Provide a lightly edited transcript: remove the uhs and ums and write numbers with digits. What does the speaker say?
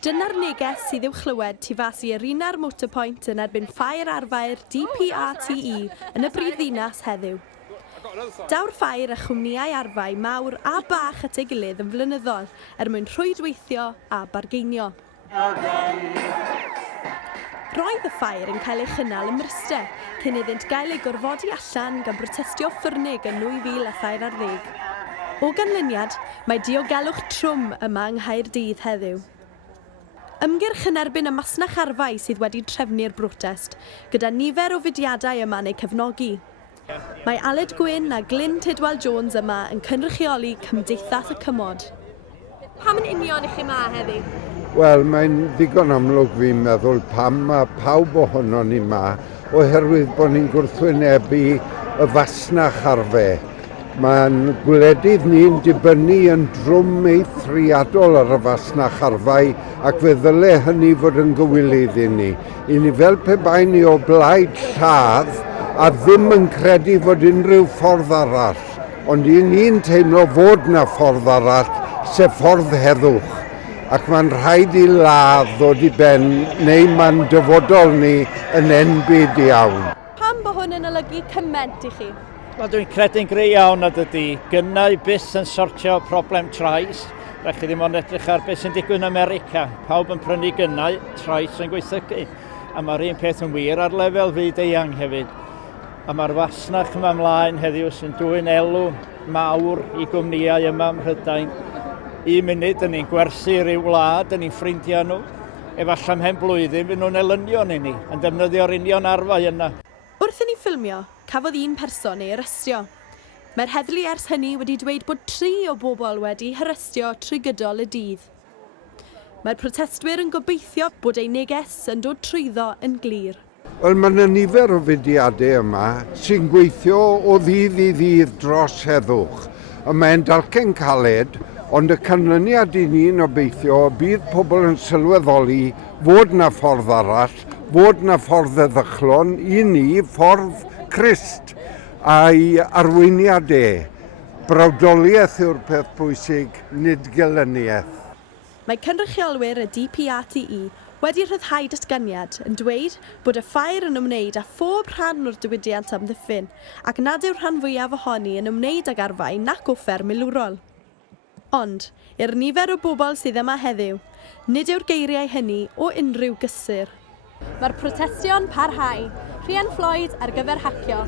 Dyna'r neges sydd i'w chlywed tu fas i'r un motorpoint yn erbyn ffair arfer DPRTE yn y brifddinas heddiw. Daw'r ffair a chwmnïau arfau mawr a bach at ei gilydd yn flynyddol mwyn rhwydweithio a bargeinio. Roedd y ffair yn cael ei chynnal ym Mryste cyn iddynt gael ei gorfodi allan gan brotestio ffyrnig yn 2013. O ganlyniad, mae diogelwch trwm yma yng Nghaerdydd heddiw. Ymgyrch yn erbyn y masnach arfau sydd wedi trefnu'r brotest, gyda nifer o fudiadau yma'n eu cefnogi. Mae Aled Gwyn a Glyn Tidwell Jones yma yn cynrychioli Cymdeithas y Cymod. Pam yn union i chi yma heddi? Wel, mae'n ddigon amlwg fi'n meddwl pam mae pawb ohonon ni yma oherwydd bod ni'n gwrthwynebu y fasnach arfer. Mae'n gwledydd ni'n dibynnu yn drwm eithriadol ar y fasnach arfau ac fe ddyle hynny fod yn gywilydd i ni. I ni fel pe bai ni o blaid lladd a ddim yn credu fod unrhyw ffordd arall. Ond i ni'n teimlo fod na ffordd arall, sef ffordd heddwch. Ac mae'n rhaid i ladd ddod i ben neu mae'n dyfodol ni yn enbyd iawn. Pam bod hwn yn olygu cyment i chi? Wel, dwi'n credu'n greu iawn nad ydy gynnau bus yn sortio problem trais. Rhaid chi ddim ond edrych ar beth sy'n digwydd yn America. Pawb yn prynu gynnau, trais yn gweithygu. A mae'r un peth yn wir ar lefel fyd eang hefyd. A mae'r fasnach yma ymlaen heddiw sy'n dwy'n elw mawr i gwmnïau yma ym Mhrydain. 1 munud yn ni'n gwerthu ryw wlad, yn ni'n ffrindiau nhw. Efallai ymhen blwyddyn fydd nhw'n elynion i ni, yn defnyddio'r union arfau yna. Wrth i ni ffilmio, cafodd un person ei arestio. Mae'r heddlu ers hynny wedi dweud bod 3 o bobl wedi harestio trwy gydol y dydd. Mae'r protestwyr yn gobeithio bod ei neges yn dod trwyddo yn glir. Wel, mae yna nifer o fudiadau yma sy'n gweithio o ddydd i ddydd dros heddwch. A mae'n dalcen caled, ond y canlyniad i ni'n obeithio bydd pobl yn sylweddoli fod na ffordd arall, fod na ffordd eddychlon i ni, ffordd Crist a'i arweiniadau. Brawdoliaeth yw'r peth pwysig, nid gelyniaeth. Mae cynrychiolwyr y DPRTE wedi rhyddhau datganiad yn dweud bod y ffair yn ymwneud â phob rhan o'r diwydiant amddiffyn ac nad yw'r rhan fwyaf ohoni yn ymwneud ag arfau nac offer milwrol. Ond, i'r nifer o bobl sydd yma heddiw, nid yw'r geiriau hynny o unrhyw gysur. Mae'r protestio'n parhau, Rhian Floyd ar gyfer hacio.